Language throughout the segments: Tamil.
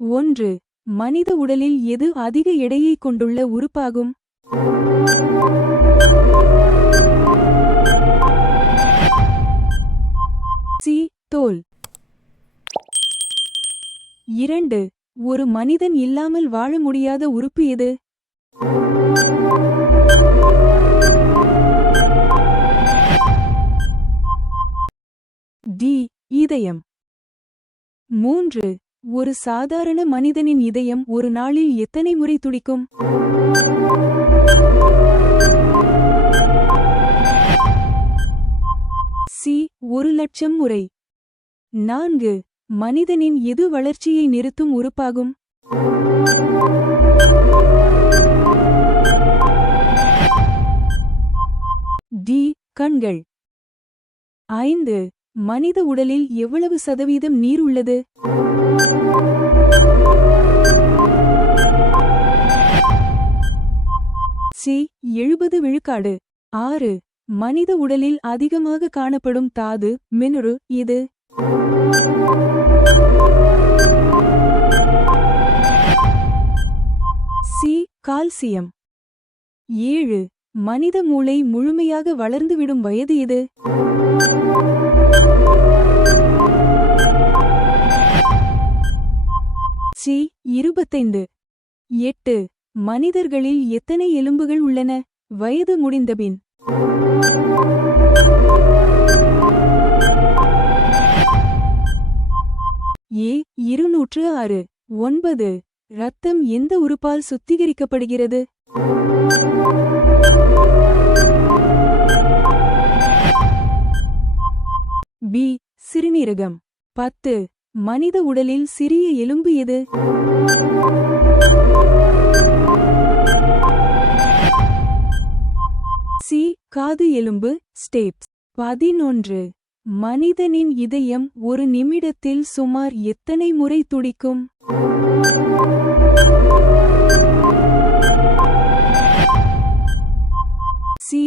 1. மனித உடலில் எது அதிக எடையைக் கொண்டுள்ள உறுப்பாகும்? சி. தோல். 2. ஒரு மனிதன் இல்லாமல் வாழ முடியாத உறுப்பு எது? டி. இதயம். 3. ஒரு சாதாரண மனிதனின் இதயம் ஒரு நாளில் எத்தனை முறை துடிக்கும்? சி. 1,00,000 முறை. 4. மனிதனின் எது வளர்ச்சியை நிறுத்தும் உறுப்பாகும்? டி. கண்கள். 5. மனித உடலில் எவ்வளவு சதவீதம் நீர் உள்ளது? சி. 70 விழுக்காடு. 6. மனித உடலில் அதிகமாக காணப்படும் தாது மினரு இது? சி. கால்சியம். 7. மனித மூளை முழுமையாக வளர்ந்துவிடும் வயது எது? சி. 25. 8. மனிதர்களில் எத்தனை எலும்புகள் உள்ளன வயது முடிந்தபின்? ஏ. 206. 9. இரத்தம் எந்த உறுப்பால் சுத்திகரிக்கப்படுகிறது? பி. சிறுநீரகம். 10. மனித உடலில் சிறிய எலும்பு எது? சி. காது எலும்பு ஸ்டேப்ஸ். 11. மனிதனின் இதயம் ஒரு நிமிடத்தில் சுமார் எத்தனை முறை துடிக்கும்? சி.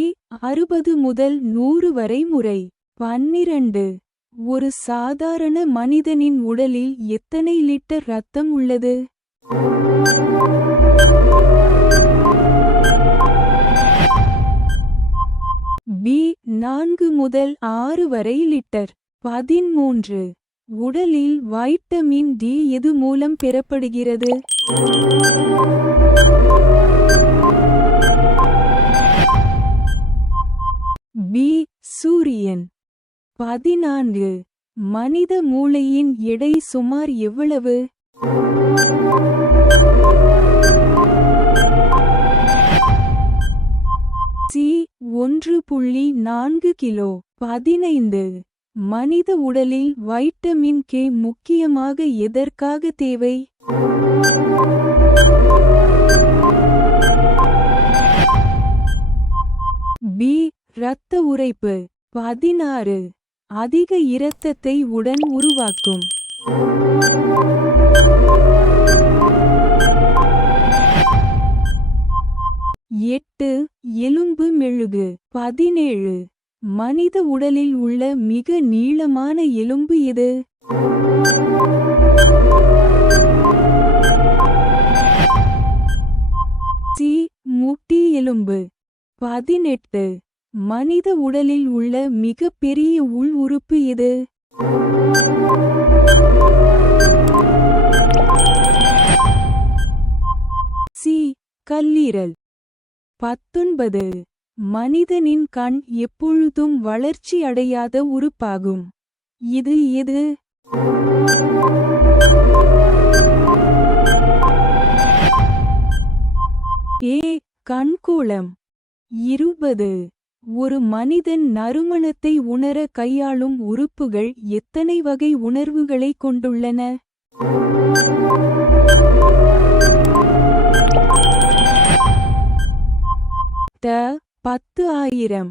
60 முதல் 100 வரை முறை. 12. ஒரு சாதாரண மனிதனின் உடலில் எத்தனை லிட்டர் இரத்தம் உள்ளது? பி. 4 முதல் 6 வரை லிட்டர். 13. உடலில் வைட்டமின் டி எது மூலம் பெறப்படுகிறது? பி. சூரியன். 14. மனித மூளையின் எடை சுமார் எவ்வளவு? சி. 1.4 கிலோ. 15. மனித உடலில் வைட்டமின் கே முக்கியமாக எதற்காக தேவை? பி. இரத்த உறைப்பு. 16. அதிக இரத்தத்தை உடன் உருவாக்கும். 8. எலும்பு மெழுகு. 17. மனித உடலில் உள்ள மிக நீளமான எலும்பு எது? சி. முட்டி எலும்பு. 18. மனித உடலில் உள்ள மிக பெரிய உள் உறுப்பு எது? சி. கல்லீரல். 19. மனிதனின் கண் எப்பொழுதும் வளர்ச்சி அடையாத உறுப்பாகும். இது எது? ஏ. கண்கோளம். 20. ஒரு மனிதன் நறுமணத்தை உணர கையாளும் உறுப்புகள் எத்தனை வகை உணர்வுகளைக் கொண்டுள்ளன? த. 10,000.